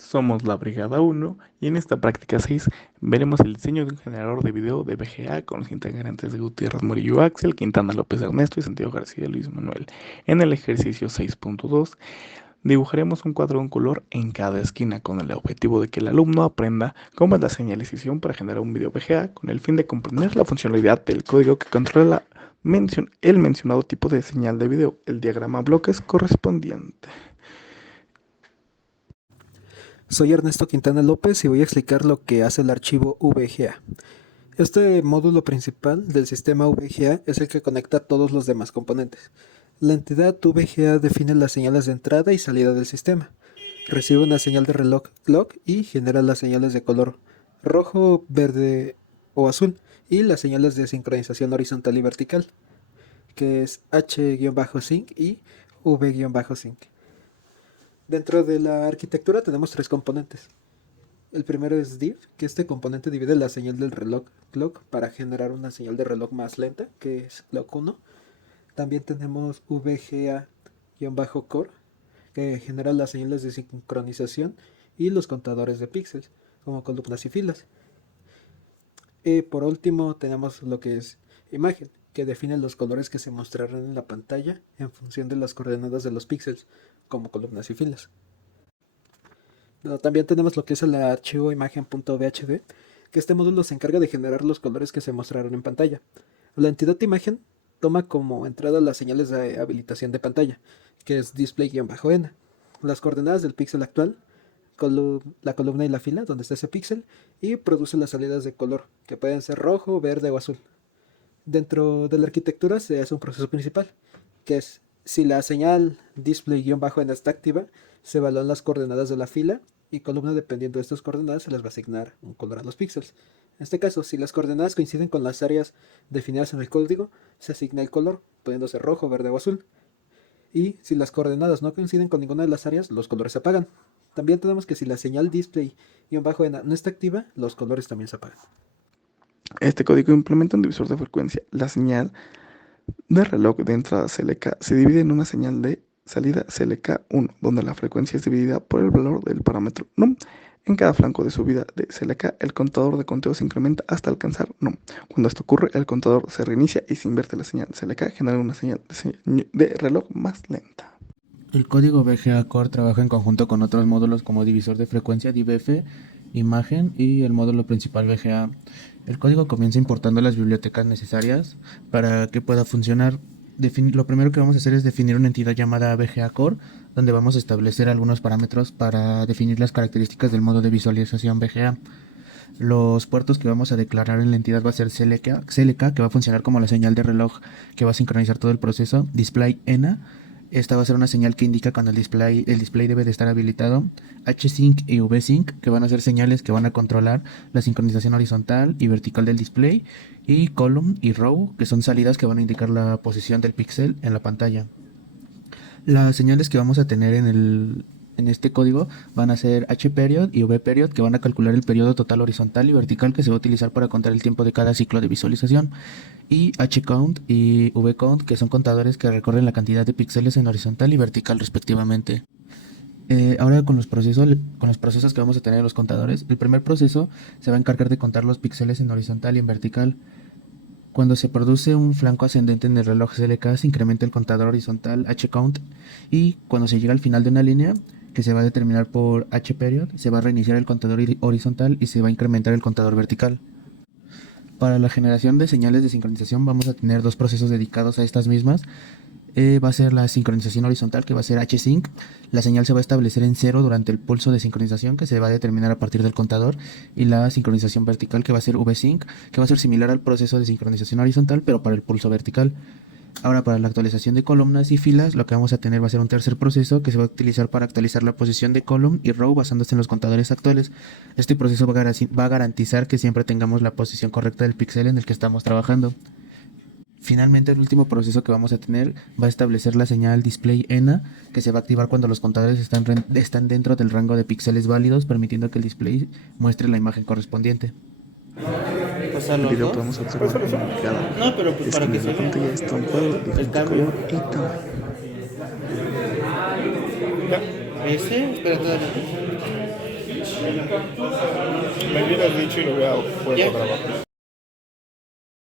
Somos la Brigada 1 y en esta práctica 6 veremos el diseño de un generador de video de VGA con los integrantes de Gutiérrez Murillo Axel, Quintana López Ernesto y Santiago García Luis Manuel. En el ejercicio 6.2 dibujaremos un cuadro de un color en cada esquina con el objetivo de que el alumno aprenda cómo es la señalización para generar un video VGA con el fin de comprender la funcionalidad del código que controla el mencionado tipo de señal de video, el diagrama bloques correspondiente. Soy Ernesto Quintana López y voy a explicar lo que hace el archivo VGA. Este módulo principal del sistema VGA es el que conecta todos los demás componentes. La entidad VGA define las señales de entrada y salida del sistema. Recibe una señal de reloj clock y genera las señales de color rojo, verde o azul y las señales de sincronización horizontal y vertical, que es H-Sync y V-Sync. Dentro de la arquitectura tenemos tres componentes. El primero es div, que este componente divide la señal del reloj clock para generar una señal de reloj más lenta, que es clock 1. También tenemos VGA-core, que genera las señales de sincronización y los contadores de píxeles, como columnas y filas. Y por último tenemos lo que es imagen, que define los colores que se mostrarán en la pantalla en función de las coordenadas de los píxeles, como columnas y filas. También tenemos lo que es el archivo imagen.bhd, que este módulo se encarga de generar los colores que se mostrarán en pantalla. La entidad de imagen toma como entrada las señales de habilitación de pantalla, que es display-n, las coordenadas del píxel actual, la columna y la fila donde está ese píxel, y produce las salidas de color, que pueden ser rojo, verde o azul. Dentro de la arquitectura se hace un proceso principal, que es si la señal display-n está activa, se evalúan las coordenadas de la fila y columna. Dependiendo de estas coordenadas se les va a asignar un color a los píxeles. En este caso, si las coordenadas coinciden con las áreas definidas en el código, se asigna el color, pudiendo ser rojo, verde o azul. Y si las coordenadas no coinciden con ninguna de las áreas, los colores se apagan. También tenemos que si la señal display-n no está activa, los colores también se apagan. Este código implementa un divisor de frecuencia. La señal de reloj de entrada CLK se divide en una señal de salida CLK1, donde la frecuencia es dividida por el valor del parámetro num. En cada flanco de subida de CLK, el contador de conteo se incrementa hasta alcanzar num. Cuando esto ocurre, el contador se reinicia y se invierte la señal CLK, generando una señal de reloj más lenta. El código VGA Core trabaja en conjunto con otros módulos como divisor de frecuencia DVF, imagen y el módulo principal VGA. El código comienza importando las bibliotecas necesarias para que pueda funcionar. Lo primero que vamos a hacer es definir una entidad llamada VGA Core, donde vamos a establecer algunos parámetros para definir las características del modo de visualización VGA. Los puertos que vamos a declarar en la entidad va a ser CLK, que va a funcionar como la señal de reloj que va a sincronizar todo el proceso. Display-N, esta va a ser una señal que indica cuando el display debe de estar habilitado. H-Sync y V-Sync, que van a ser señales que van a controlar la sincronización horizontal y vertical del display. Y Column y Row, que son salidas que van a indicar la posición del píxel en la pantalla. Las señales que vamos a tener en este código van a ser H-period y V-period, que van a calcular el periodo total horizontal y vertical que se va a utilizar para contar el tiempo de cada ciclo de visualización. Y H-count y V-count, que son contadores que recorren la cantidad de píxeles en horizontal y vertical respectivamente. Ahora con los procesos que vamos a tener en los contadores, el primer proceso se va a encargar de contar los píxeles en horizontal y en vertical. Cuando se produce un flanco ascendente en el reloj CLK, se incrementa el contador horizontal H-count, y cuando se llega al final de una línea, que se va a determinar por H-period, se va a reiniciar el contador horizontal y se va a incrementar el contador vertical. Para la generación de señales de sincronización vamos a tener dos procesos dedicados a estas mismas. Va a ser la sincronización horizontal, que va a ser H-Sync. La señal se va a establecer en 0 durante el pulso de sincronización, que se va a determinar a partir del contador. Y la sincronización vertical, que va a ser V-Sync, que va a ser similar al proceso de sincronización horizontal, pero para el pulso vertical. Ahora, para la actualización de columnas y filas, lo que vamos a tener va a ser un tercer proceso que se va a utilizar para actualizar la posición de column y row basándose en los contadores actuales. Este proceso va a garantizar que siempre tengamos la posición correcta del píxel en el que estamos trabajando. Finalmente, el último proceso que vamos a tener va a establecer la señal display-N, que se va a activar cuando los contadores están dentro del rango de píxeles válidos, permitiendo que el display muestre la imagen correspondiente. En el video podemos observar cómo en cada esquina de la pantalla está un cuadro de diferente color y tamaño. Ese, espérate. Me hubieras dicho y lo hubiera puesto a grabar.